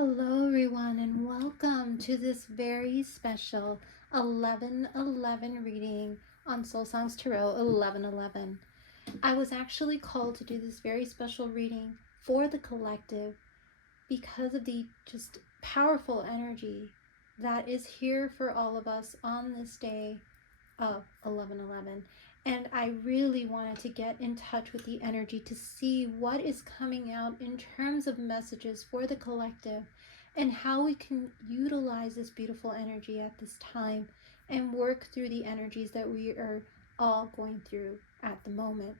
Hello everyone and welcome to this very special 11/11 reading on Soul Songs Tarot 11/11. I was actually called to do this very special reading for the collective because of the just powerful energy that is here for all of us on this day of 11/11. And I really wanted to get in touch with the energy to see what is coming out in terms of messages for the collective and how we can utilize this beautiful energy at this time and work through the energies that we are all going through at the moment.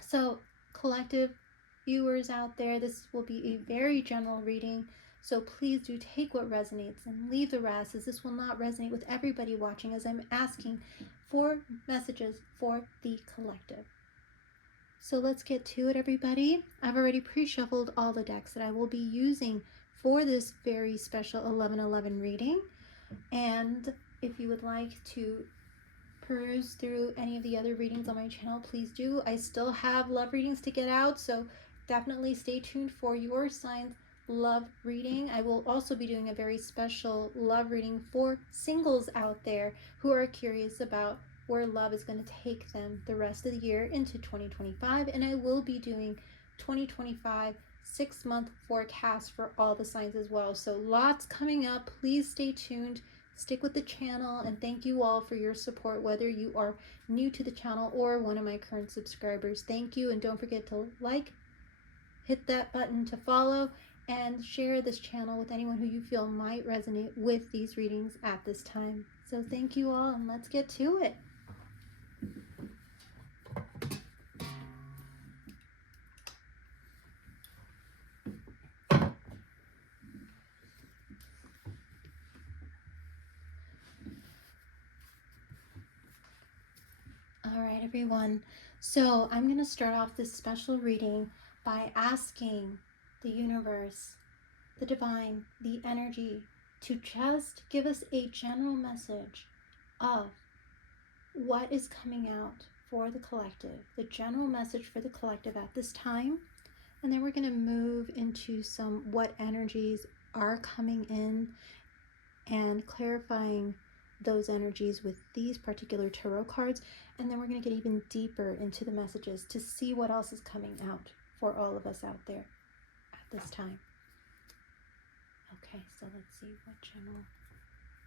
So, collective viewers out there, this will be a very general reading. So please do take what resonates and leave the rest, as this will not resonate with everybody watching, as I'm asking for messages for the collective. So let's get to it, everybody. I've already pre-shuffled all the decks that I will be using for this very special 11/11 reading. And if you would like to peruse through any of the other readings on my channel, please do. I still have love readings to get out, so definitely stay tuned for your signs love reading. I will also be doing a very special love reading for singles out there who are curious about where love is going to take them the rest of the year into 2025, and I will be doing 2025 6-month forecast for all the signs as well. So lots coming up. Please stay tuned, stick with the channel, and thank you all for your support, whether you are new to the channel or one of my current subscribers. Thank you, and don't forget to like, hit that button to follow, and share this channel with anyone who you feel might resonate with these readings at this time. So thank you all, and let's get to it. All right, everyone. So I'm going to start off this special reading by asking the universe, the divine, the energy, to just give us a general message of what is coming out for the collective, the general message for the collective at this time. And then we're going to move into some what energies are coming in and clarifying those energies with these particular tarot cards. And then we're going to get even deeper into the messages to see what else is coming out for all of us out there at this time. Okay, so let's see what general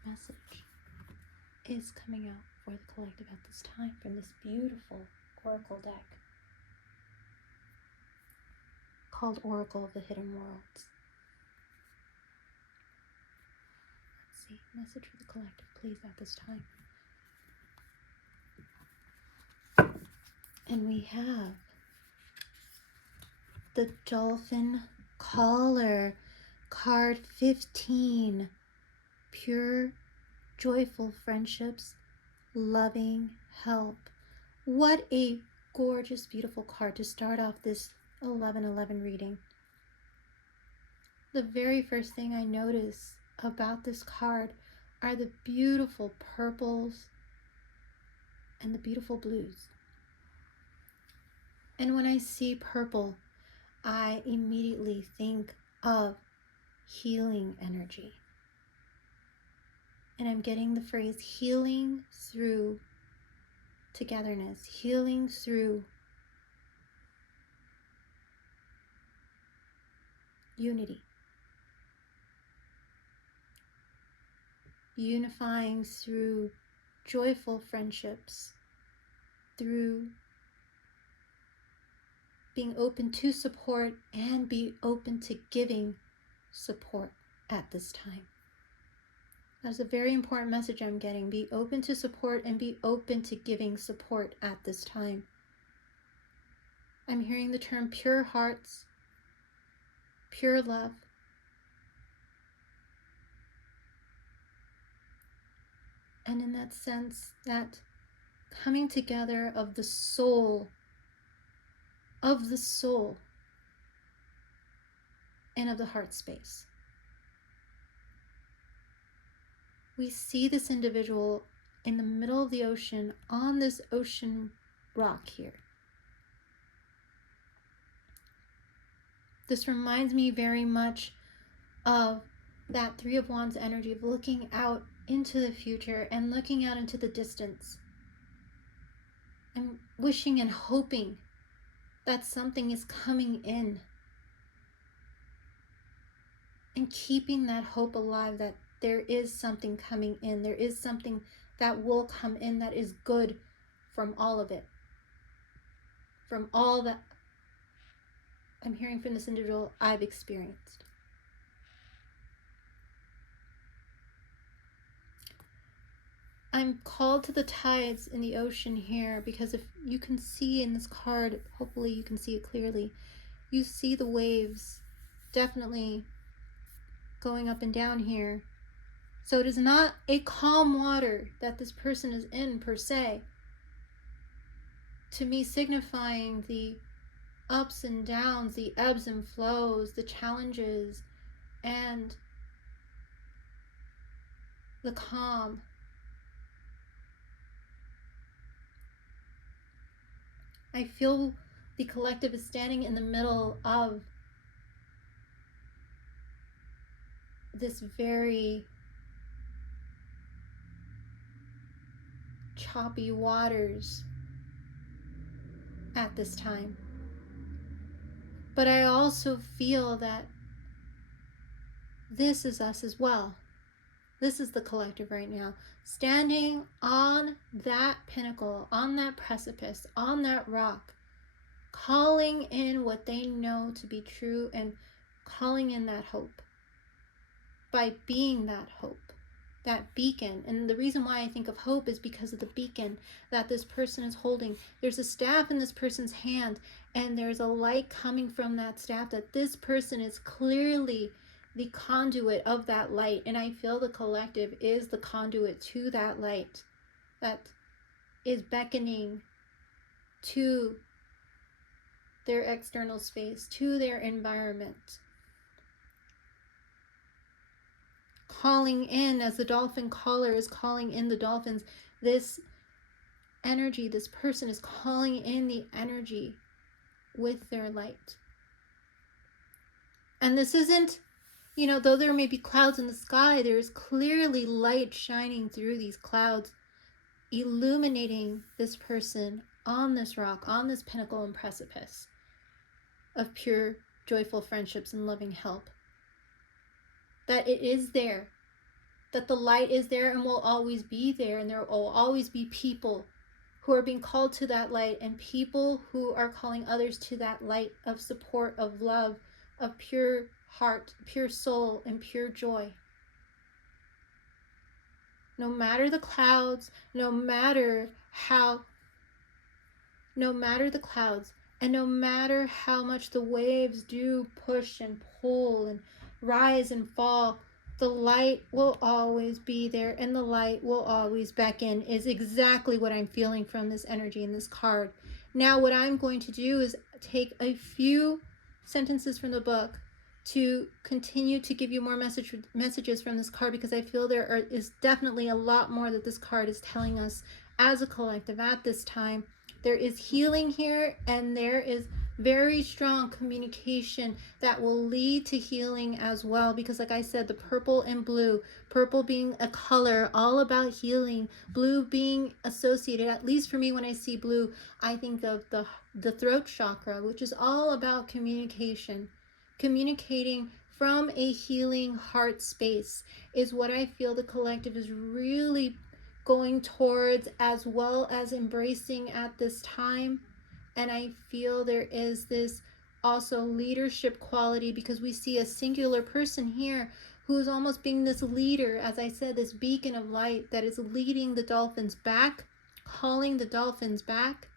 message is coming out for the collective at this time from this beautiful oracle deck called Oracle of the Hidden Worlds. Let's see, message for the collective, please, at this time. And we have the Dolphin Caller, card 15, pure, joyful friendships, loving help. What a gorgeous, beautiful card to start off this 11/11 reading. The very first thing I notice about this card are the beautiful purples and the beautiful blues. And when I see purple, I immediately think of healing energy. And I'm getting the phrase healing through togetherness, healing through unity, unifying through joyful friendships, through being open to support and be open to giving support at this time. That's a very important message I'm getting. Be open to support and be open to giving support at this time. I'm hearing the term pure hearts, pure love. And in that sense, that coming together of the soul, and of the heart space. We see this individual in the middle of the ocean on this ocean rock here. This reminds me very much of that Three of Wands energy of looking out into the future and looking out into the distance and wishing and hoping that something is coming in, and keeping that hope alive that there is something coming in, there is something that will come in that is good from all of it, from all that I'm hearing from this individual I've experienced. I'm called to the tides in the ocean here because if you can see in this card, hopefully you can see it clearly, you see the waves definitely going up and down here. So it is not a calm water that this person is in per se, to me signifying the ups and downs, the ebbs and flows, the challenges, and the calm. I feel the collective is standing in the middle of this very choppy waters at this time. But I also feel that this is us as well. This is the collective right now, standing on that pinnacle, on that precipice, on that rock, calling in what they know to be true and calling in that hope by being that hope, that beacon. And the reason why I think of hope is because of the beacon that this person is holding. There's a staff in this person's hand, and there's a light coming from that staff that this person is clearly the conduit of that light. And I feel the collective is the conduit to that light that is beckoning to their external space, to their environment. Calling in, as the dolphin caller is calling in the dolphins, this energy, this person is calling in the energy with their light. And this isn't, though there may be clouds in the sky, there is clearly light shining through these clouds, illuminating this person on this rock, on this pinnacle and precipice of pure, joyful friendships and loving help. That it is there, that the light is there and will always be there, and there will always be people who are being called to that light, and people who are calling others to that light of support, of love, of pure heart, pure soul, and pure joy. No matter the clouds, no matter the clouds, and no matter how much the waves do push and pull and rise and fall, the light will always be there, and the light will always beckon, is exactly what I'm feeling from this energy in this card. Now, what I'm going to do is take a few sentences from the book to continue to give you more messages from this card, because I feel there is definitely a lot more that this card is telling us as a collective at this time. There is healing here, and there is very strong communication that will lead to healing as well, because like I said, the purple and blue, purple being a color all about healing, blue being associated, at least for me, when I see blue, I think of the throat chakra, which is all about communication. Communicating from a healing heart space is what I feel the collective is really going towards, as well as embracing at this time. And I feel there is this also leadership quality, because we see a singular person here who is almost being this leader, as I said, this beacon of light that is leading the dolphins back, calling the dolphins back.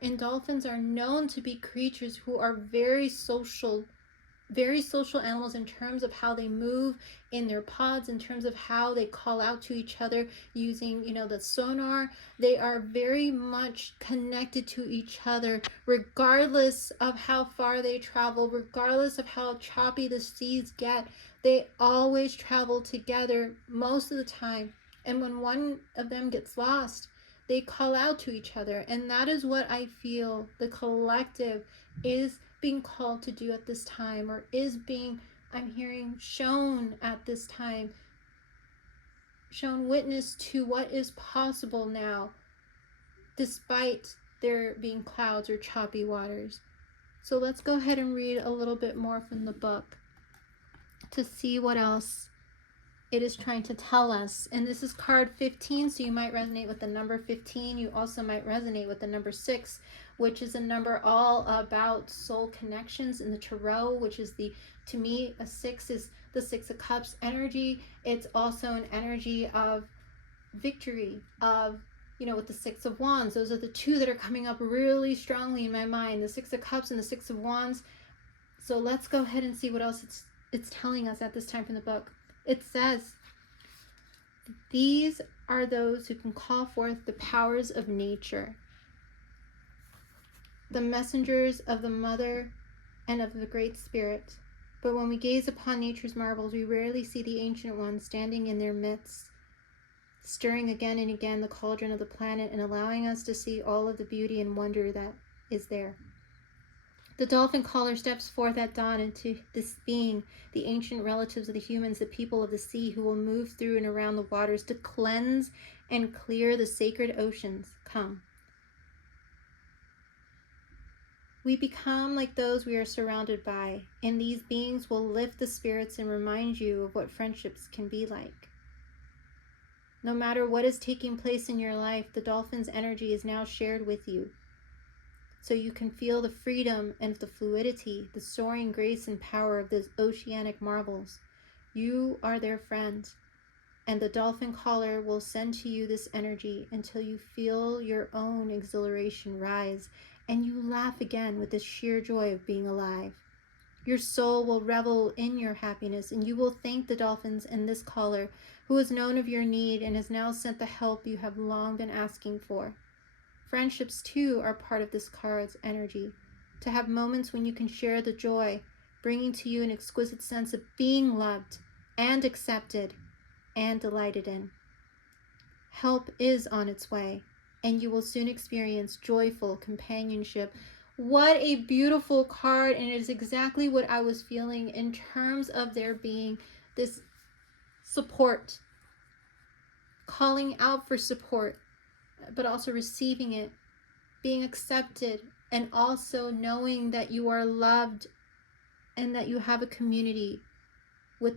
And dolphins are known to be creatures who are very social animals in terms of how they move in their pods, in terms of how they call out to each other using, the sonar. They are very much connected to each other, regardless of how far they travel, regardless of how choppy the seas get. They always travel together most of the time. And when one of them gets lost, they call out to each other. And that is what I feel the collective is being called to do at this time, or is being I'm hearing shown at this time, shown witness to what is possible now, despite there being clouds or choppy waters. So let's go ahead and read a little bit more from the book to see what else it is trying to tell us. And this is card 15, so you might resonate with the number 15. You also might resonate with the number 6, which is a number all about soul connections in the tarot, which is to me, a 6 is the 6 of Cups energy. It's also an energy of victory, of, with the 6 of Wands. Those are the two that are coming up really strongly in my mind, the 6 of Cups and the 6 of Wands. So let's go ahead and see what else it's telling us at this time from the book. It says, these are those who can call forth the powers of nature, the messengers of the Mother and of the Great Spirit. But when we gaze upon nature's marvels, we rarely see the Ancient One standing in their midst, stirring again and again the cauldron of the planet and allowing us to see all of the beauty and wonder that is there. The dolphin caller steps forth at dawn into this being, the ancient relatives of the humans, the people of the sea, who will move through and around the waters to cleanse and clear the sacred oceans. Come. We become like those we are surrounded by, and these beings will lift the spirits and remind you of what friendships can be like. No matter what is taking place in your life, the dolphin's energy is now shared with you. So you can feel the freedom and the fluidity, the soaring grace and power of those oceanic marvels. You are their friend, and the dolphin caller will send to you this energy until you feel your own exhilaration rise, and you laugh again with the sheer joy of being alive. Your soul will revel in your happiness, and you will thank the dolphins and this caller who has known of your need and has now sent the help you have long been asking for. Friendships, too, are part of this card's energy. To have moments when you can share the joy, bringing to you an exquisite sense of being loved and accepted and delighted in. Help is on its way, and you will soon experience joyful companionship. What a beautiful card, and it is exactly what I was feeling in terms of there being this support, calling out for support, but also receiving it, being accepted, and also knowing that you are loved and that you have a community with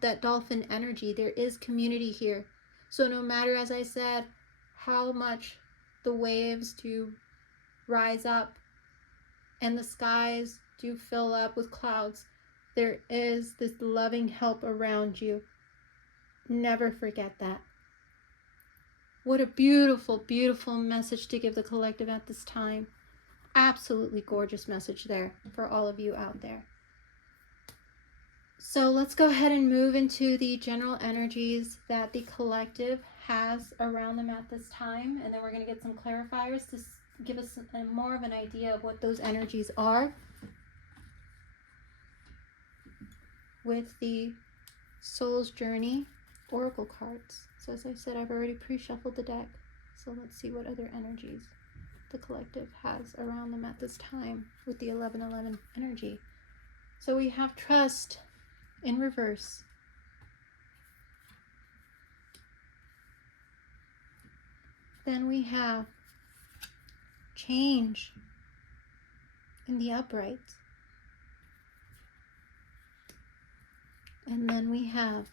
that dolphin energy. There is community here. So no matter, as I said, how much the waves do rise up and the skies do fill up with clouds, there is this loving help around you. Never forget that. What a beautiful, beautiful message to give the collective at this time. Absolutely gorgeous message there for all of you out there. So let's go ahead and move into the general energies that the collective has around them at this time. And then we're going to get some clarifiers to give us more of an idea of what those energies are with the Soul's Journey Oracle cards. So as I said, I've already pre-shuffled the deck. So let's see what other energies the collective has around them at this time with the 1111 energy. So we have trust in reverse. Then we have change in the upright. And then we have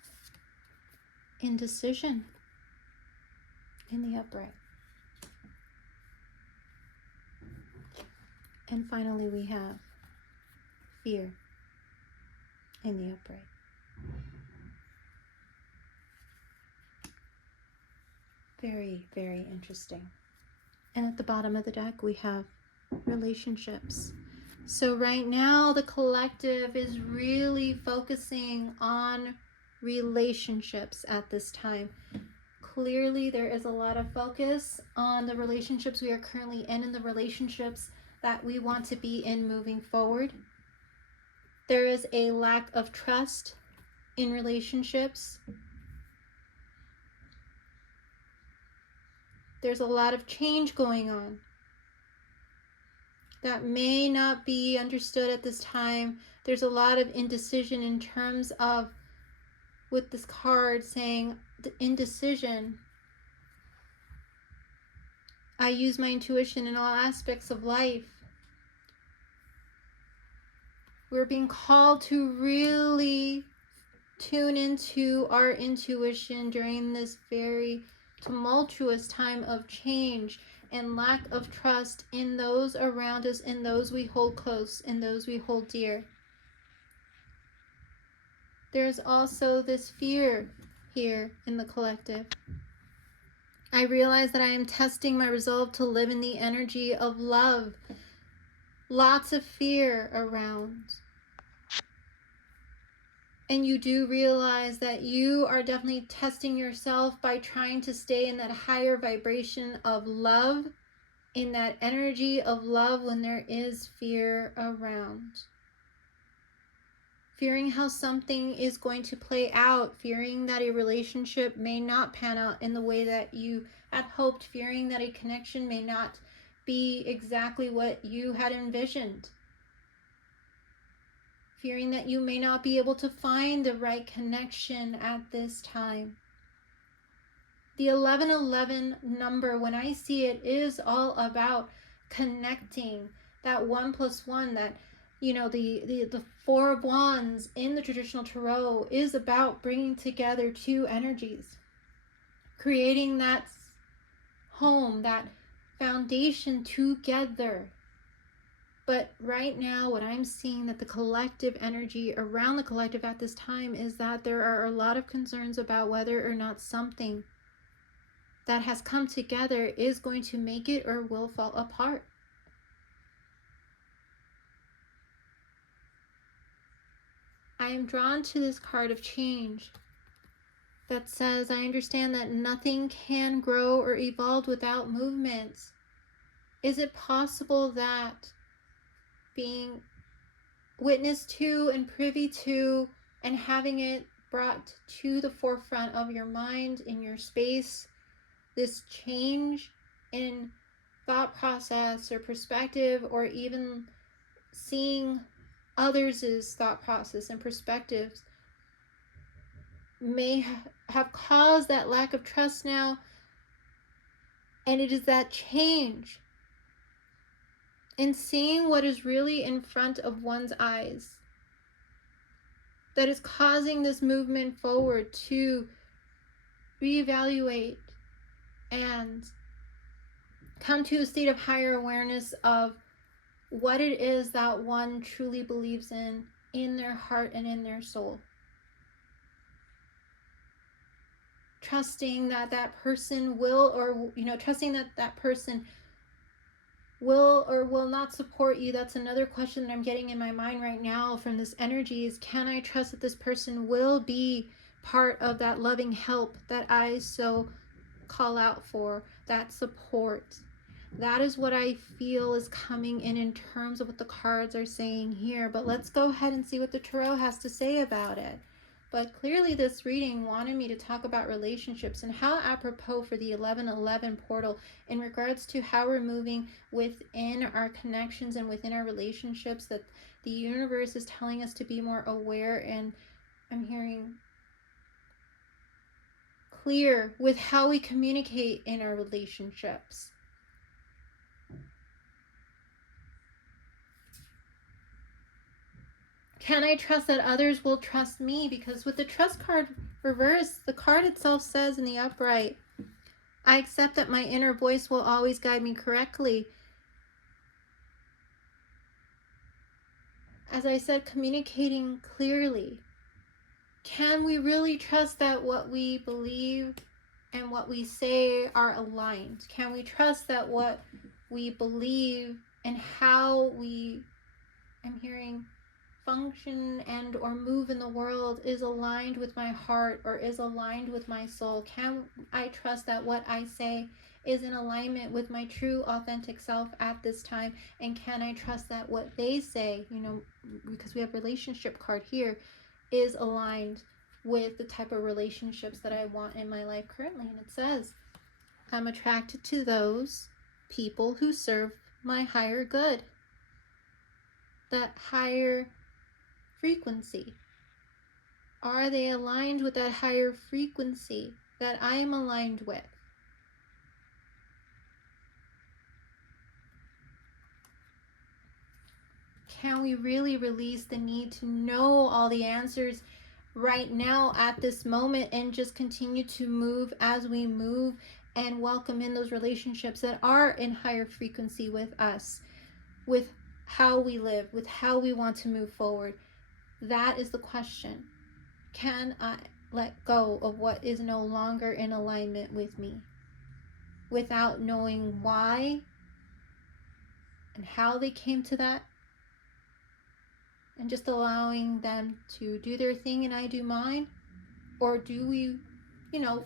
indecision in the upright. And finally we have fear in the upright. Very, very interesting. And at the bottom of the deck we have relationships. So right now the collective is really focusing on relationships at this time. Clearly there is a lot of focus on the relationships we are currently in and the relationships that we want to be in moving forward. There is a lack of trust in relationships. There's a lot of change going on that may not be understood at this time there's a lot of indecision in terms of, with this card saying the indecision. I use my intuition in all aspects of life. We're being called to really tune into our intuition during this very tumultuous time of change and lack of trust in those around us, in those we hold close, in those we hold dear. There's also this fear here in the collective. I realize that I am testing my resolve to live in the energy of love. Lots of fear around. And you do realize that you are definitely testing yourself by trying to stay in that higher vibration of love, in that energy of love when there is fear around. Fearing how something is going to play out, fearing that a relationship may not pan out in the way that you had hoped, fearing that a connection may not be exactly what you had envisioned. Fearing that you may not be able to find the right connection at this time. The 1111 number, when I see it, is all about connecting. That 1 + 1, that, the Four of Wands in the traditional tarot is about bringing together two energies, creating that home, that foundation together. But right now, what I'm seeing that the collective energy around the collective at this time is that there are a lot of concerns about whether or not something that has come together is going to make it or will fall apart. I am drawn to this card of change that says, I understand that nothing can grow or evolve without movements. Is it possible that being witness to and privy to and having it brought to the forefront of your mind, in your space, this change in thought process or perspective, or even seeing others' thought process and perspectives, may have caused that lack of trust now? And it is that change in seeing what is really in front of one's eyes that is causing this movement forward to reevaluate and come to a state of higher awareness of what it is that one truly believes in their heart and in their soul. Trusting that that person will, or, trusting that that person will or will not support you. That's another question that I'm getting in my mind right now from this energy is, can I trust that this person will be part of that loving help that I so call out for, that support? That is what I feel is coming in terms of what the cards are saying here. But let's go ahead and see what the tarot has to say about it. But clearly this reading wanted me to talk about relationships, and how apropos for the 1111 portal in regards to how we're moving within our connections and within our relationships, that the universe is telling us to be more aware, and I'm hearing clear with how we communicate in our relationships. Can I trust that others will trust me? Because with the trust card reversed, the card itself says in the upright, I accept that my inner voice will always guide me correctly. As I said, communicating clearly. Can we really trust that what we believe and what we say are aligned? Can we trust that what we believe and how we, I'm hearing, function and or move in the world is aligned with my heart or is aligned with my soul? Can I trust that what I say is in alignment with my true authentic self at this time? And can I trust that what they say, because we have relationship card here, is aligned with the type of relationships that I want in my life currently? And it says, I'm attracted to those people who serve my higher good. That higher frequency? Are they aligned with that higher frequency that I am aligned with? Can we really release the need to know all the answers right now at this moment and just continue to move as we move and welcome in those relationships that are in higher frequency with us, with how we live, with how we want to move forward? That is the question. Can I let go of what is no longer in alignment with me without knowing why and how they came to that, and just allowing them to do their thing and I do mine? Or do we,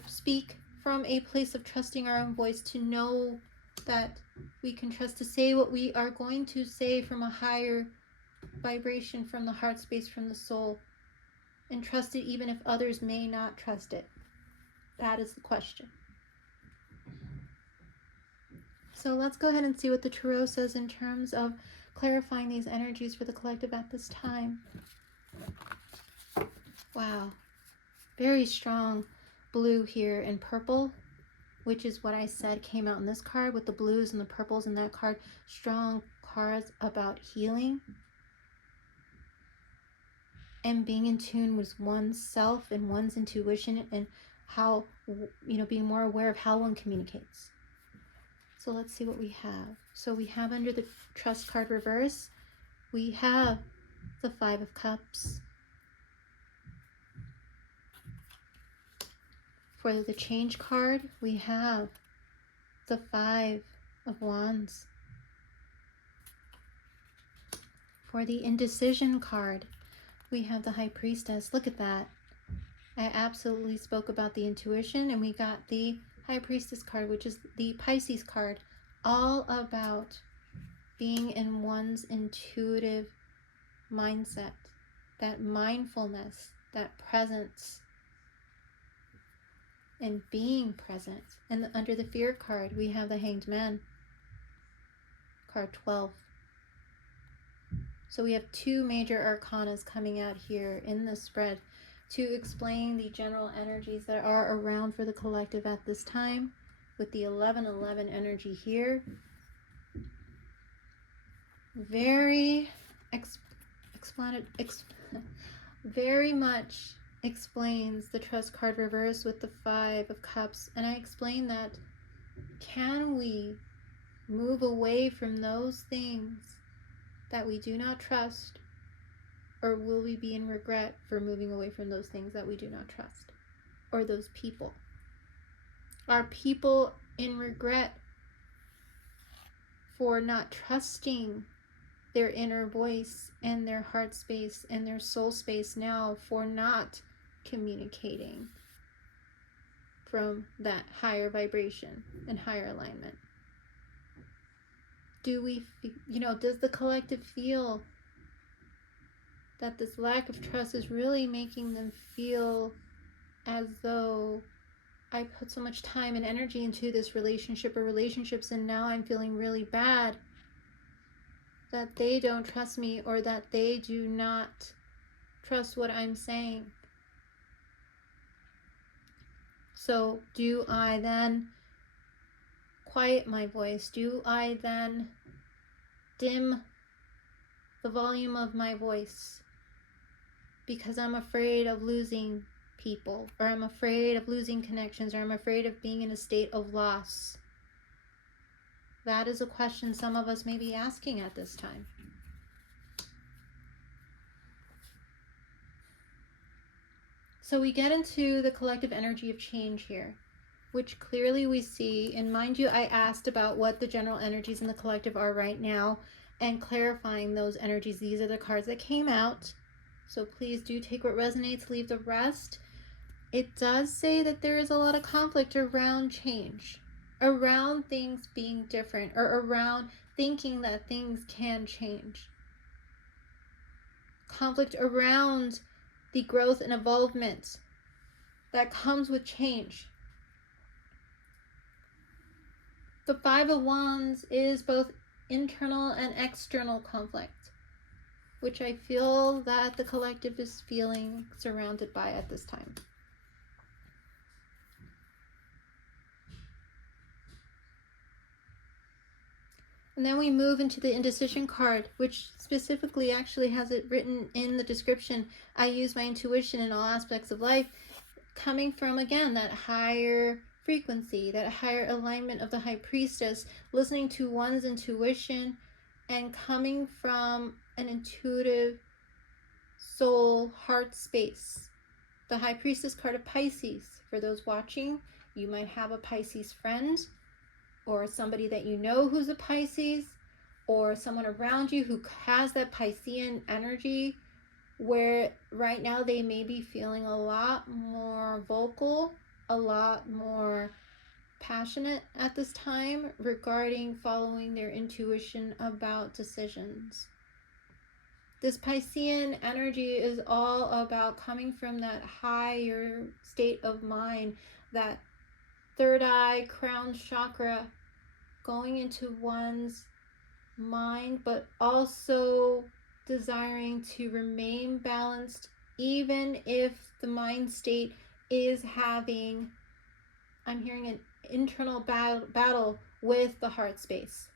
speak from a place of trusting our own voice, to know that we can trust to say what we are going to say from a higher vibration, from the heart space, from the soul, and trust it even if others may not trust it? That is the question. So let's go ahead and see what the Tarot says in terms of clarifying these energies for the collective at this time. Wow. Very strong blue here and purple, which is what I said came out in this card with the blues and the purples in that card. Strong cards about healing and being in tune with one's self and one's intuition, and how, being more aware of how one communicates. So let's see what we have. So we have, under the Trust card reverse, we have the Five of Cups. For the Change card, we have the Five of Wands. For the Indecision card, we have the High Priestess. Look at that. I absolutely spoke about the intuition, and we got the High Priestess card, which is the Pisces card, all about being in one's intuitive mindset, that mindfulness, that presence, and being present. And under the Fear card, we have the Hanged Man, card 12. So we have two major arcanas coming out here in the spread to explain the general energies that are around for the collective at this time, with the 1111 energy here. Very very much explains the Trust card reverse with the Five of Cups. And I explain that, can we move away from those things that we do not trust, or will we be in regret for moving away from those things that we do not trust, or those people? Are people in regret for not trusting their inner voice and their heart space and their soul space now, for not communicating from that higher vibration and higher alignment? Do we, does the collective feel that this lack of trust is really making them feel as though I put so much time and energy into this relationship or relationships, and now I'm feeling really bad that they don't trust me, or that they do not trust what I'm saying? So do I then quiet my voice? Do I then dim the volume of my voice because I'm afraid of losing people, or I'm afraid of losing connections, or I'm afraid of being in a state of loss? That is a question some of us may be asking at this time. So we get into the collective energy of change here, which clearly we see. And mind you, I asked about what the general energies in the collective are right now, and clarifying those energies. These are the cards that came out. So please do take what resonates, leave the rest. It does say that there is a lot of conflict around change, around things being different, or around thinking that things can change. Conflict around the growth and evolvement that comes with change. The Five of Wands is both internal and external conflict. which I feel that the collective is feeling surrounded by at this time. And then we move into the indecision card, which specifically actually has it written in the description. I use my intuition in all aspects of life, coming from, again, that higher frequency, that higher alignment of the high priestess, listening to one's intuition and coming from an intuitive soul heart space. The high priestess card of Pisces. For those watching, you might have a Pisces friend, or somebody that you know who's a Pisces, or someone around you who has that Piscean energy, where right now they may be feeling a lot more vocal, a lot more passionate at this time regarding following their intuition about decisions. This Piscean energy is all about coming from that higher state of mind, that third eye, crown chakra, going into one's mind, but also desiring to remain balanced even if the mind state is having, I'm hearing, an internal battle with the heart space.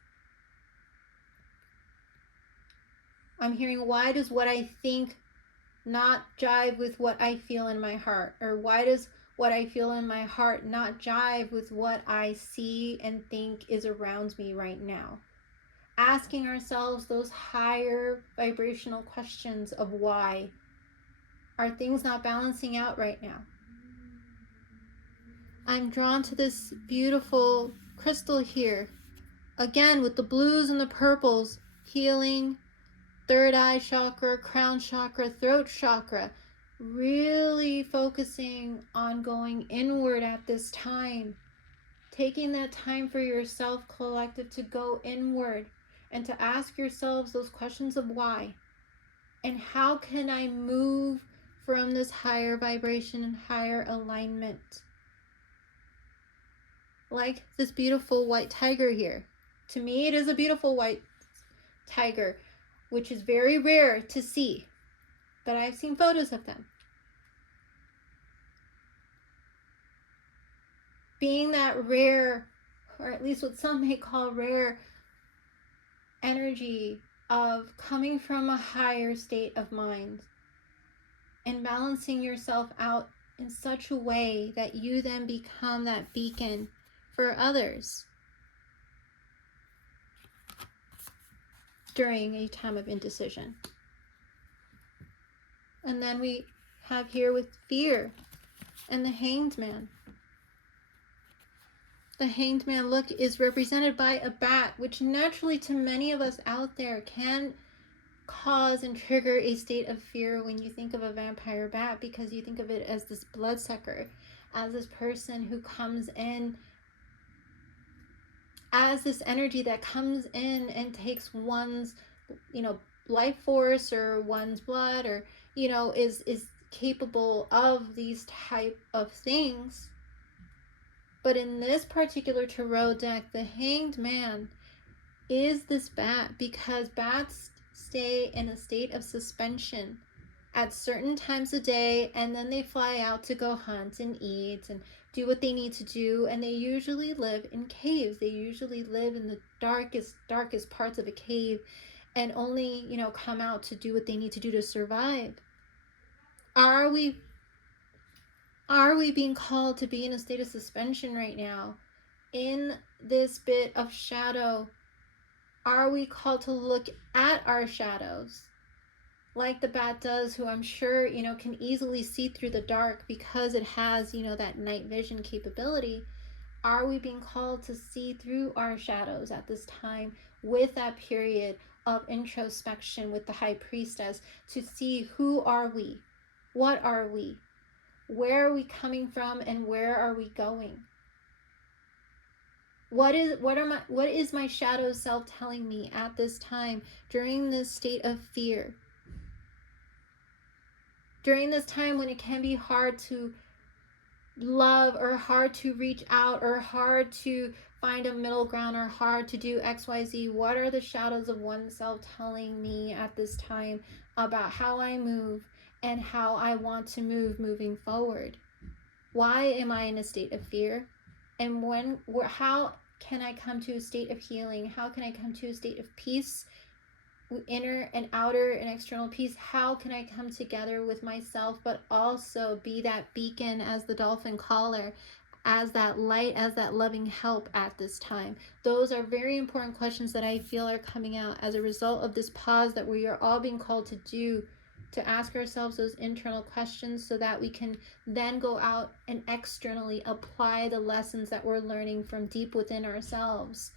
I'm hearing, why does what I think not jive with what I feel in my heart? Or why does what I feel in my heart not jive with what I see and think is around me right now? Asking ourselves those higher vibrational questions of why. Are things not balancing out right now? I'm drawn to this beautiful crystal here. Again, with the blues and the purples, healing, third eye chakra, crown chakra, throat chakra. Really focusing on going inward at this time. Taking that time for yourself, collective, to go inward and to ask yourselves those questions of why. And how can I move from this higher vibration and higher alignment? Like this beautiful white tiger here. To me, it is a beautiful white tiger, which is very rare to see, but I've seen photos of them. Being that rare, or at least what some may call rare, energy of coming from a higher state of mind and balancing yourself out in such a way that you then become that beacon for others during a time of indecision. And then we have here with fear and the Hanged Man. The Hanged Man look is represented by a bat, which naturally to many of us out there can cause and trigger a state of fear when you think of a vampire bat, because you think of it as this bloodsucker, as this person who comes in, as this energy that comes in and takes one's, life force or one's blood, or, is capable of these type of things. But in this particular tarot deck, the Hanged Man is this bat, because bats stay in a state of suspension at certain times of day, and then they fly out to go hunt and eat and do what they need to do. And they usually live in caves. They usually live in the darkest parts of a cave, and only, come out to do what they need to do to survive. Are we being called to be in a state of suspension right now? In this bit of shadow, are we called to look at our shadows like the bat does, who I'm sure, can easily see through the dark because it has, that night vision capability? Are we being called to see through our shadows at this time, with that period of introspection with the high priestess, to see who are we? What are we? Where are we coming from, and where are we going? What is my shadow self telling me at this time, during this state of fear? During this time when it can be hard to love, or hard to reach out, or hard to find a middle ground or hard to do XYZ. What are the shadows of oneself telling me at this time about how I move and how I want to move moving forward? Why am I in a state of fear? And how can I come to a state of healing? How can I come to a state of peace, inner and outer and external peace? How can I come together with myself, but also be that beacon as the dolphin caller, as that light, as that loving help at this time? Those are very important questions that I feel are coming out as a result of this pause that we are all being called to do, to ask ourselves those internal questions so that we can then go out and externally apply the lessons that we're learning from deep within ourselves.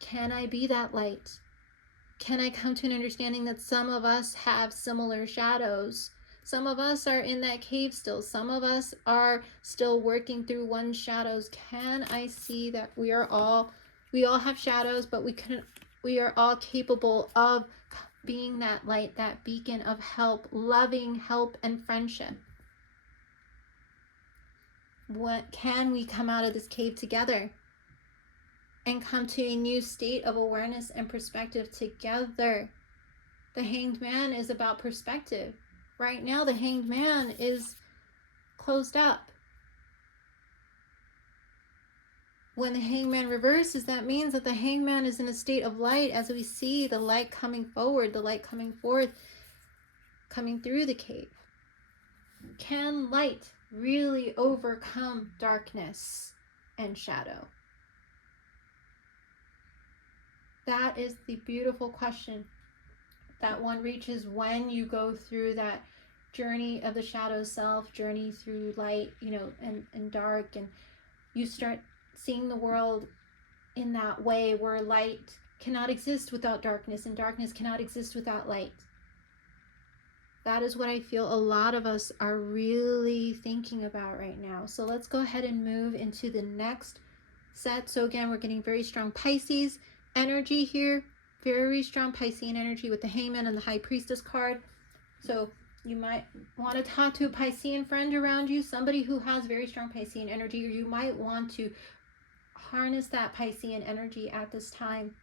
Can I be that light? Can I come to an understanding that some of us have similar shadows? Some of us are in that cave still. Some of us are still working through one's shadows. Can I see that we all have shadows, but we are all capable of being that light, that beacon of help, loving help and friendship? What can we come out of this cave together and come to a new state of awareness and perspective together? The Hanged Man is about perspective. Right now, the Hanged Man is closed up. When the Hanged Man reverses, that means that the Hanged Man is in a state of light, as we see the light coming forward, the light coming forth, coming through the cave. Can light really overcome darkness and shadow? That is the beautiful question that one reaches when you go through that journey of the shadow self, journey through light, and dark, and you start seeing the world in that way where light cannot exist without darkness and darkness cannot exist without light. That is what I feel a lot of us are really thinking about right now. So let's go ahead and move into the next set. So again, we're getting very strong Pisces energy here. Very strong Piscean energy with the Hangman and the High Priestess card. So you might want to talk to a Piscean friend around you, somebody who has very strong Piscean energy, or you might want to harness that Piscean energy at this time,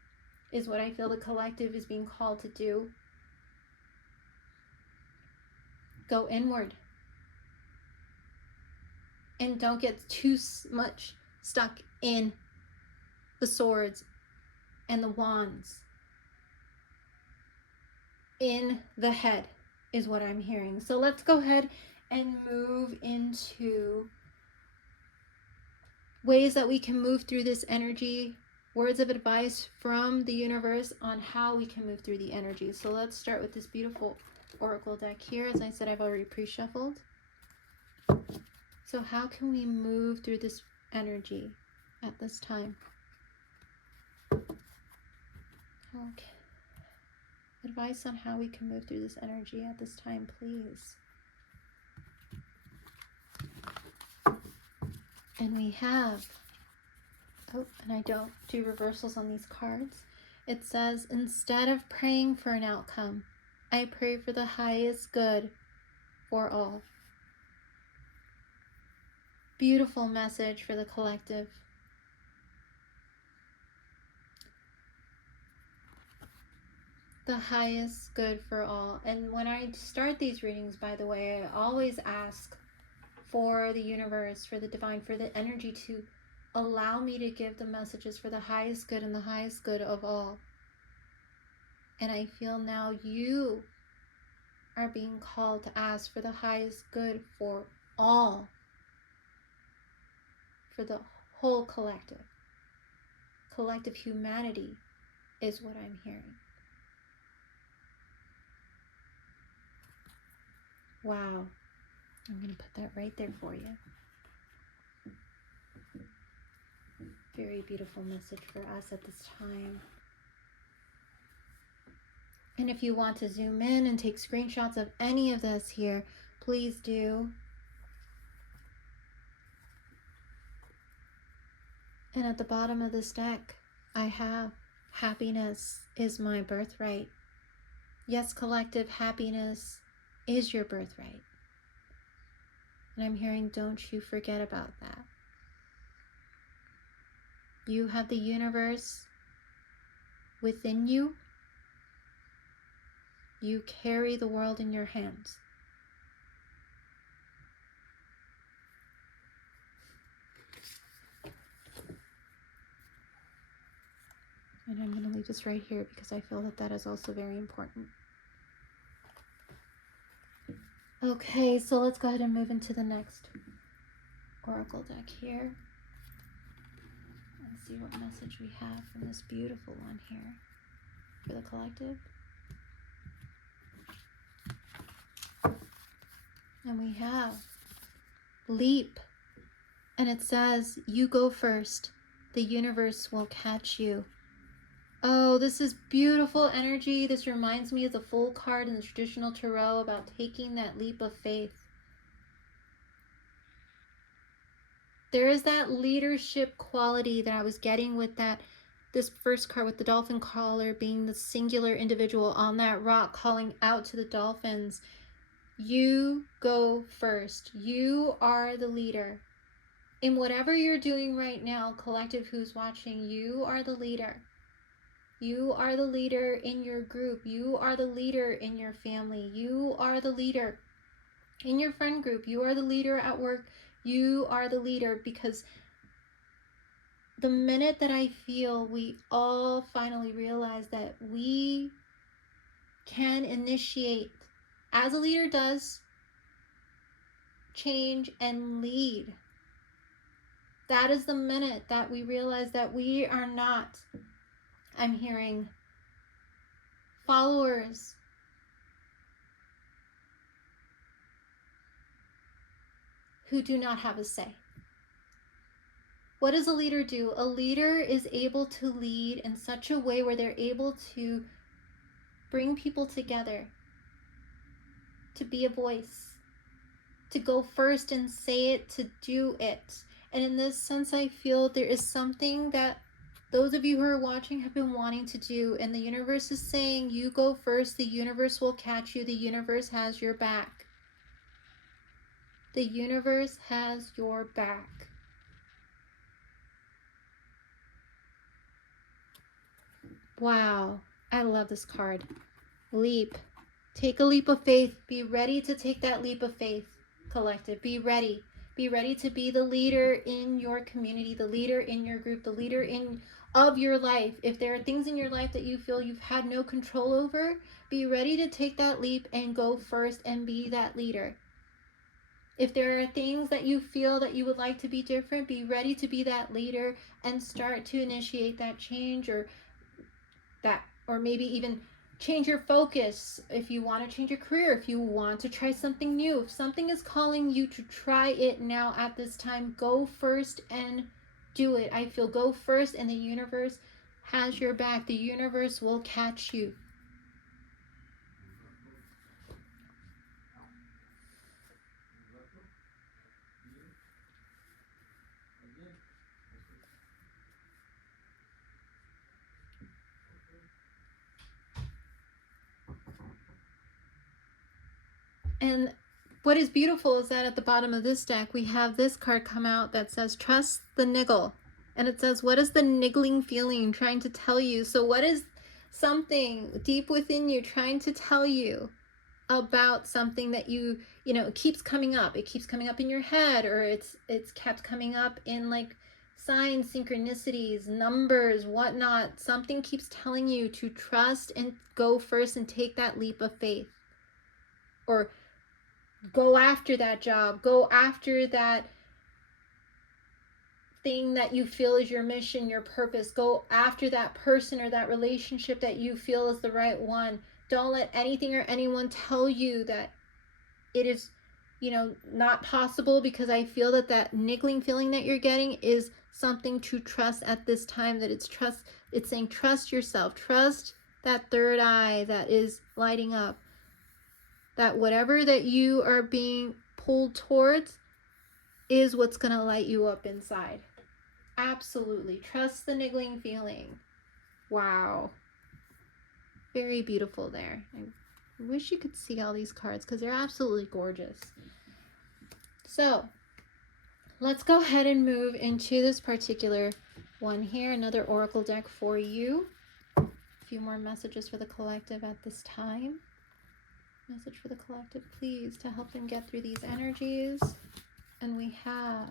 is what I feel the collective is being called to do. Go inward. And don't get too much stuck in the swords and the wands. In the head is what I'm hearing. So let's go ahead and move into ways that we can move through this energy, words of advice from the universe on how we can move through the energy. So let's start with this beautiful oracle deck here. As I said, I've already pre-shuffled. So how can we move through this energy at this time? Okay. Advice on how we can move through this energy at this time, please. And we have, and I don't do reversals on these cards. It says, instead of praying for an outcome, I pray for the highest good for all. Beautiful message for the collective. The highest good for all. And when I start these readings, by the way, I always ask for the universe, for the divine, for the energy to allow me to give the messages for the highest good and the highest good of all. And I feel now you are being called to ask for the highest good for all, for the whole collective. Collective humanity is what I'm hearing. Wow. I'm going to put that right there for you. Very beautiful message for us at this time. And if you want to zoom in and take screenshots of any of this here, please do. And at the bottom of this deck, I have happiness is my birthright. Yes, collective, happiness is your birthright. And I'm hearing, don't you forget about that. You have the universe within you. You carry the world in your hands. And I'm going to leave this right here because I feel that that is also very important. Okay, so let's go ahead and move into the next oracle deck here. Let's see what message we have from this beautiful one here for the collective. And we have leap. And it says, you go first. The universe will catch you. Oh, this is beautiful energy. This reminds me of the Fool card in the traditional tarot about taking that leap of faith. There is that leadership quality that I was getting with this first card with the dolphin caller being the singular individual on that rock calling out to the dolphins. You go first. You are the leader. In whatever you're doing right now, collective who's watching, you are the leader. You are the leader in your group. You are the leader in your family. You are the leader in your friend group. You are the leader at work. You are the leader, because the minute that I feel we all finally realize that we can initiate, as a leader does, change and lead. That is the minute that we realize that we are not, I'm hearing, followers who do not have a say. What does a leader do? A leader is able to lead in such a way where they're able to bring people together, to be a voice, to go first and say it, to do it. And in this sense, I feel there is something that those of you who are watching have been wanting to do, and the universe is saying, you go first, the universe will catch you, the universe has your back. The universe has your back. Wow, I love this card. Leap. Take a leap of faith. Be ready to take that leap of faith, collective. Be ready. Be ready to be the leader in your community, the leader in your group, the leader of your life. If there are things in your life that you feel you've had no control over, be ready to take that leap and go first and be that leader. If there are things that you feel that you would like to be different, be ready to be that leader and start to initiate that change, or maybe even change your focus. If you want to change your career, if you want to try something new, if something is calling you to try it now at this time, go first and do it. I feel go first, and the universe has your back. The universe will catch you. And what is beautiful is that at the bottom of this deck, we have this card come out that says, trust the niggle. And it says, what is the niggling feeling trying to tell you? So what is something deep within you trying to tell you about something that you know, it keeps coming up. It keeps coming up in your head, or it's kept coming up in like signs, synchronicities, numbers, whatnot. Something keeps telling you to trust and go first and take that leap of faith. Or go after that job, go after that thing that you feel is your mission, your purpose. Go after that person or that relationship that you feel is the right one. Don't let anything or anyone tell you that it is, you know, not possible, because I feel that that niggling feeling that you're getting is something to trust at this time. That it's saying trust yourself, trust that third eye that is lighting up, that whatever that you are being pulled towards is what's going to light you up inside. Absolutely. Trust the niggling feeling. Wow. Very beautiful there. I wish you could see all these cards because they're absolutely gorgeous. So let's go ahead and move into this particular one here, another oracle deck for you. A few more messages for the collective at this time. Message for the collective, please, to help them get through these energies. And we have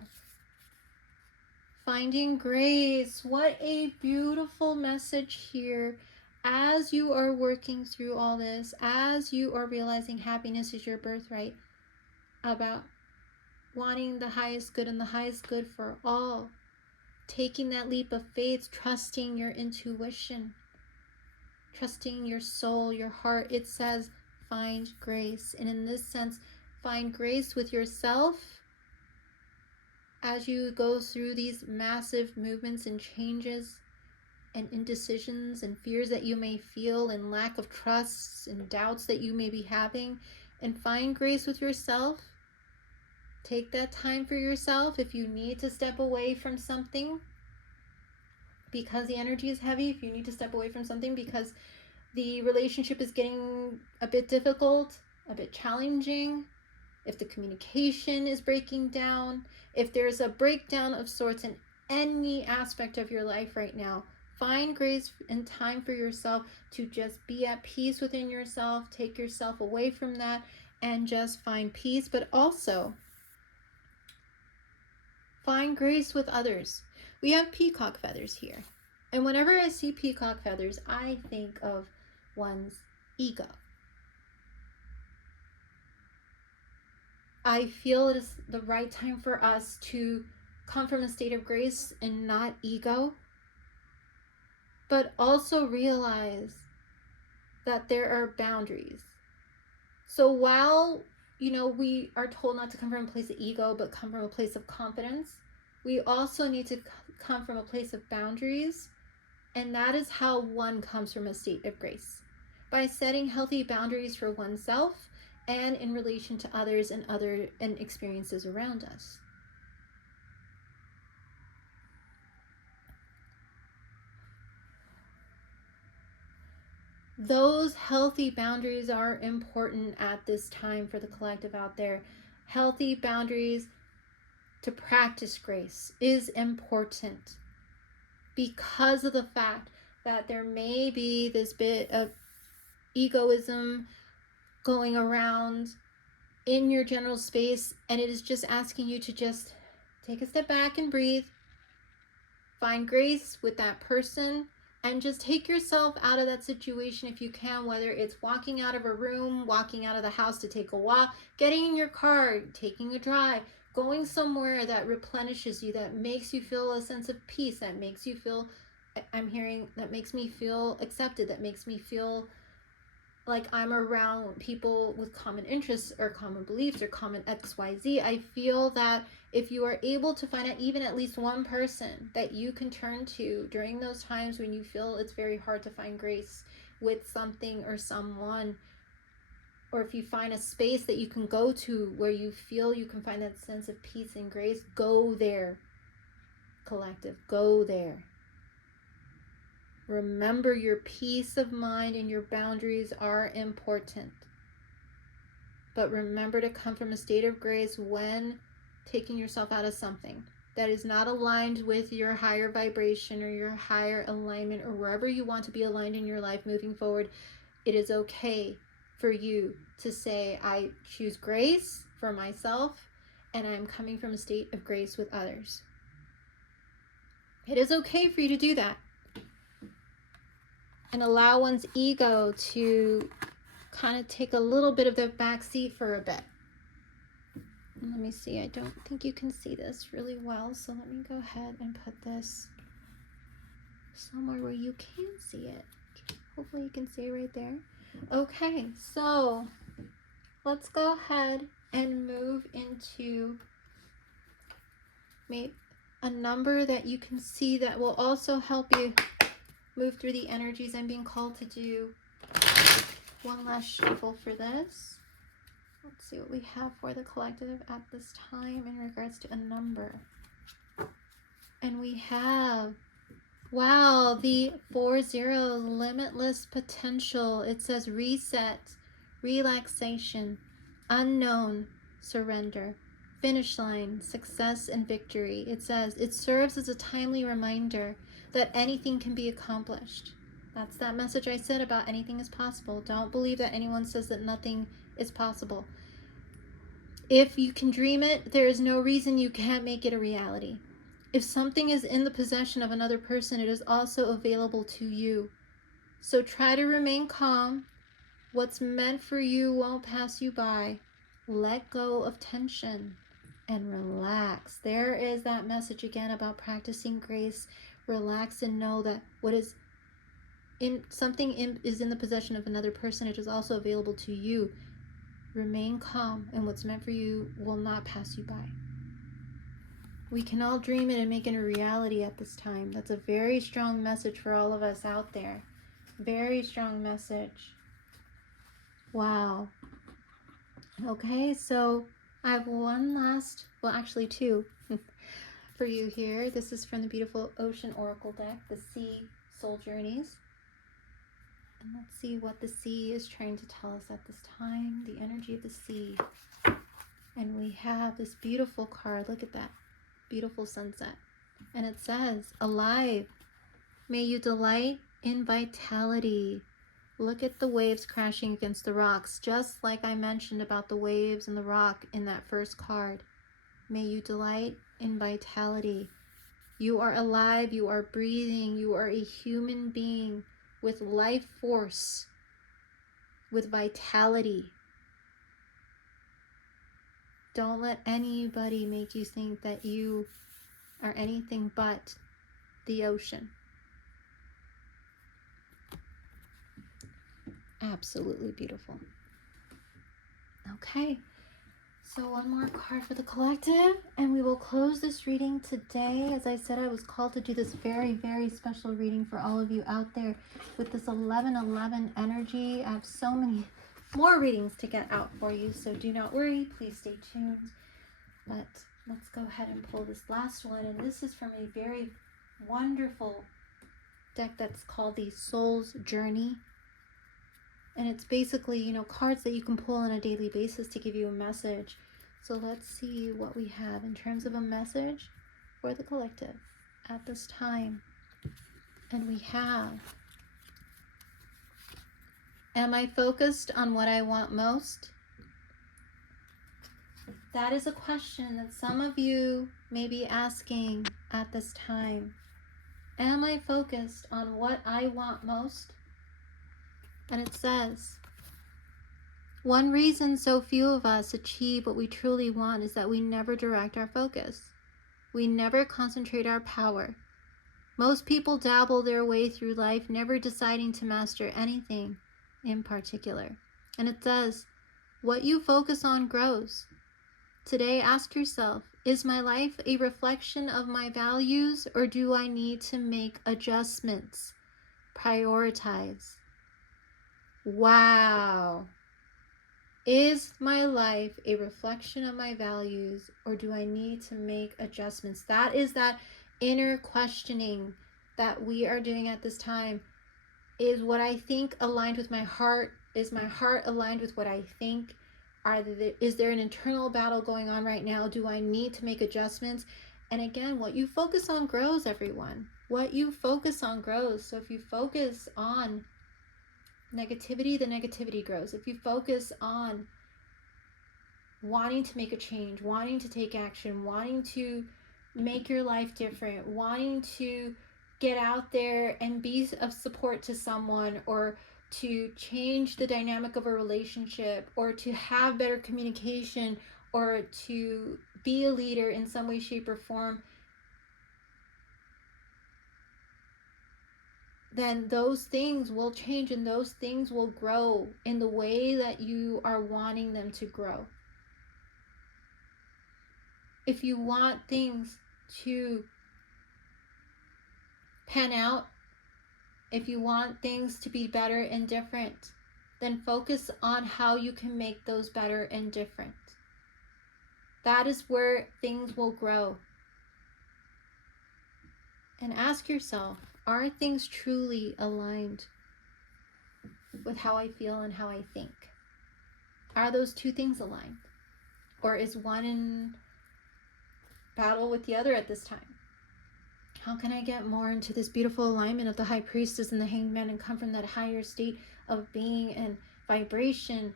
finding grace. What a beautiful message here. As you are working through all this, as you are realizing happiness is your birthright, about wanting the highest good and the highest good for all, taking that leap of faith, trusting your intuition, trusting your soul, your heart. It says find grace. And in this sense, find grace with yourself as you go through these massive movements and changes and indecisions and fears that you may feel and lack of trust and doubts that you may be having. And find grace with yourself. Take that time for yourself. If you need to step away from something because the energy is heavy, if you need to step away from something because the relationship is getting a bit difficult, a bit challenging, if the communication is breaking down, if there's a breakdown of sorts in any aspect of your life right now, find grace and time for yourself to just be at peace within yourself, take yourself away from that, and just find peace, but also find grace with others. We have peacock feathers here. And whenever I see peacock feathers, I think of one's ego. I feel it is the right time for us to come from a state of grace and not ego, but also realize that there are boundaries. So while, we are told not to come from a place of ego, but come from a place of confidence, we also need to come from a place of boundaries. And that is how one comes from a state of grace, by setting healthy boundaries for oneself and in relation to others and experiences around us. Those healthy boundaries are important at this time for the collective out there. Healthy boundaries to practice grace is important because of the fact that there may be this bit of egoism going around in your general space, and it is just asking you to just take a step back and breathe, find grace with that person, and just take yourself out of that situation if you can, whether it's walking out of a room, walking out of the house to take a walk, getting in your car, taking a drive, going somewhere that replenishes you, that makes you feel a sense of peace, that makes you feel, that makes me feel accepted, that makes me feel like I'm around people with common interests or common beliefs or common XYZ. I feel that if you are able to find out even at least one person that you can turn to during those times when you feel it's very hard to find grace with something or someone, or if you find a space that you can go to where you feel you can find that sense of peace and grace, go there, collective, go there. Remember, your peace of mind and your boundaries are important. But remember to come from a state of grace when taking yourself out of something that is not aligned with your higher vibration or your higher alignment, or wherever you want to be aligned in your life moving forward. It is okay for you to say, I choose grace for myself and I'm coming from a state of grace with others. It is okay for you to do that. And allow one's ego to kind of take a little bit of the back seat for a bit. And let me see, I don't think you can see this really well, so let me go ahead and put this somewhere where you can see it. Hopefully you can see it right there. Okay, so let's go ahead and move into maybe a number that you can see that will also help you move through the energies. I'm being called to do one last shuffle for this. Let's see what we have for the collective at this time in regards to a number. And we have, wow, the 40, limitless potential. It says reset, relaxation, unknown, surrender. finish line, success and victory. It says, it serves as a timely reminder that anything can be accomplished. That's that message I said about anything is possible. Don't believe that anyone says that nothing is possible. If you can dream it, there is no reason you can't make it a reality. If something is in the possession of another person, it is also available to you. So try to remain calm. What's meant for you won't pass you by. Let go of tension and relax. There is that message again about practicing grace. Relax and know that what is is in the possession of another person, it is also available to you. Remain calm, and what's meant for you will not pass you by. We can all dream it and make it a reality at this time. That's a very strong message for all of us out there. Very strong message. Wow. Okay, so I have one last, well, actually two for you here. This is from the beautiful Ocean Oracle deck, the Sea Soul Journeys. And let's see what the sea is trying to tell us at this time, the energy of the sea. And we have this beautiful card. Look at that. Beautiful sunset. And it says, alive, may you delight in vitality. Look at the waves crashing against the rocks, just like I mentioned about the waves and the rock in that first card. May you delight in vitality. You are alive, you are breathing, you are a human being with life force, with vitality. Don't let anybody make you think that you are anything but the ocean. Absolutely beautiful. Okay, so one more card for the collective, and we will close this reading today. As I said, I was called to do this very, very special reading for all of you out there with this 11/11 energy. I have so many more readings to get out for you, so do not worry. Please stay tuned. But let's go ahead and pull this last one, and this is from a very wonderful deck that's called the Soul's Journey. And it's basically, cards that you can pull on a daily basis to give you a message. So let's see what we have in terms of a message for the collective at this time. And we have, am I focused on what I want most? That is a question that some of you may be asking at this time. Am I focused on what I want most? And it says, one reason so few of us achieve what we truly want is that we never direct our focus. We never concentrate our power. Most people dabble their way through life, never deciding to master anything in particular. And it says, what you focus on grows. Today, ask yourself, is my life a reflection of my values, or do I need to make adjustments? Prioritize. Wow. Is my life a reflection of my values, or do I need to make adjustments? That is that inner questioning that we are doing at this time. Is what I think aligned with my heart? Is my heart aligned with what I think? Is there an internal battle going on right now? Do I need to make adjustments? And again, what you focus on grows, everyone. What you focus on grows. So if you focus on negativity, the negativity grows. If you focus on wanting to make a change, wanting to take action, wanting to make your life different, wanting to get out there and be of support to someone, or to change the dynamic of a relationship, or to have better communication, or to be a leader in some way, shape, or form, then those things will change and those things will grow in the way that you are wanting them to grow. If you want things to pan out, if you want things to be better and different, then focus on how you can make those better and different. That is where things will grow. And ask yourself, are things truly aligned with how I feel and how I think? Are those two things aligned? Or is one battle with the other at this time? How can I get more into this beautiful alignment of the High Priestess and the Hanged Man and come from that higher state of being and vibration,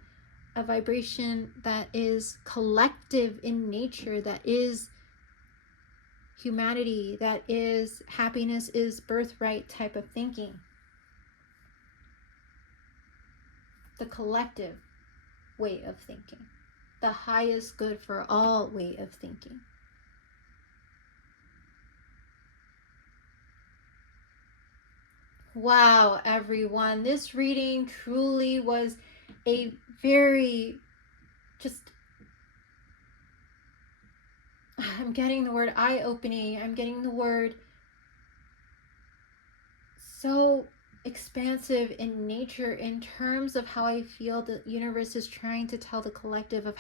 a vibration that is collective in nature, that is humanity, that is happiness is birthright type of thinking. The collective way of thinking. The highest good for all way of thinking. Wow, everyone. This reading truly was a very I'm getting the word eye-opening. I'm getting the word so expansive in nature in terms of how I feel the universe is trying to tell the collective of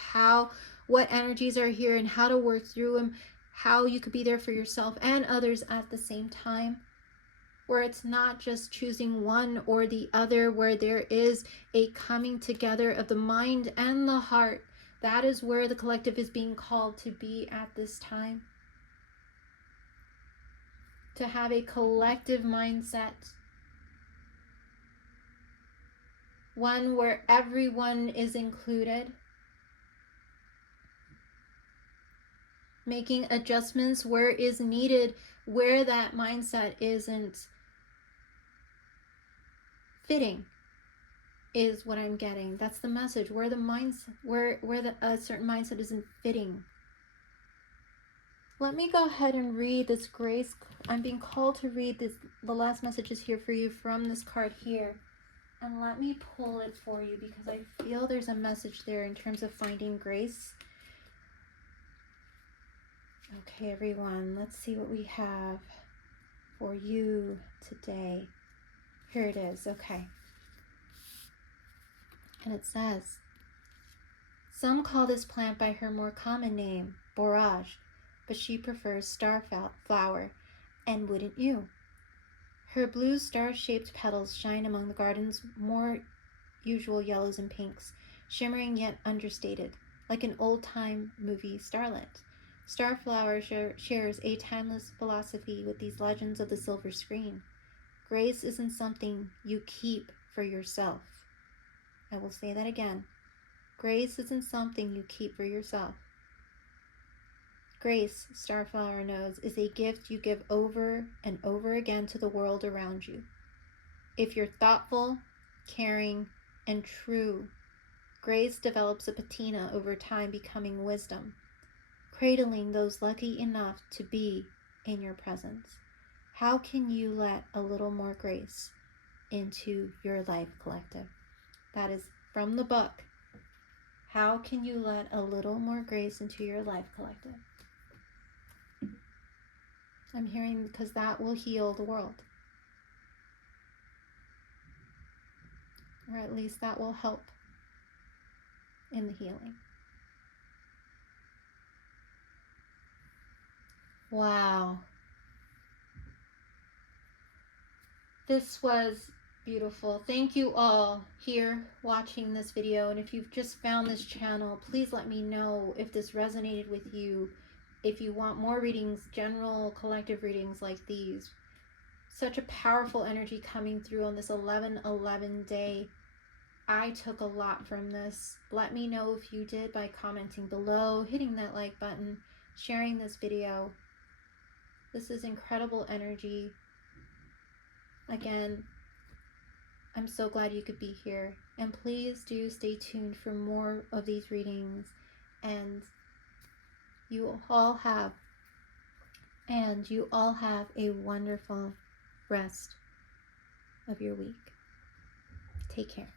what energies are here and how to work through them, how you could be there for yourself and others at the same time, where it's not just choosing one or the other, where there is a coming together of the mind and the heart. That is where the collective is being called to be at this time. To have a collective mindset. One where everyone is included. Making adjustments where is needed, where that mindset isn't fitting is what I'm getting. That's the message. Where the mindset, where a certain mindset isn't fitting. Let me go ahead and read this grace. I'm being called to read this. The last message is here for you from this card here. And let me pull it for you because I feel there's a message there in terms of finding grace. Okay, everyone, let's see what we have for you today. Here it is, okay. And it says, some call this plant by her more common name, borage, but she prefers starflower, and wouldn't you? Her blue star-shaped petals shine among the garden's more usual yellows and pinks, shimmering yet understated, like an old-time movie starlet. Starflower shares a timeless philosophy with these legends of the silver screen. Grace isn't something you keep for yourself. I will say that again. Grace isn't something you keep for yourself. Grace, Starflower knows, is a gift you give over and over again to the world around you. If you're thoughtful, caring, and true, grace develops a patina over time, becoming wisdom, cradling those lucky enough to be in your presence. How can you let a little more grace into your life, collective? That is from the book. How can you let a little more grace into your life, collective? I'm hearing because that will heal the world. Or at least that will help in the healing. Wow. This was beautiful. Thank you all here watching this video. And if you've just found this channel, please let me know if this resonated with you. If you want more readings, general collective readings like these. Such a powerful energy coming through on this 11/11 day. I took a lot from this. Let me know if you did by commenting below, hitting that like button, sharing this video. This is incredible energy. Again, I'm so glad you could be here. And please do stay tuned for more of these readings. And you all have a wonderful rest of your week. Take care.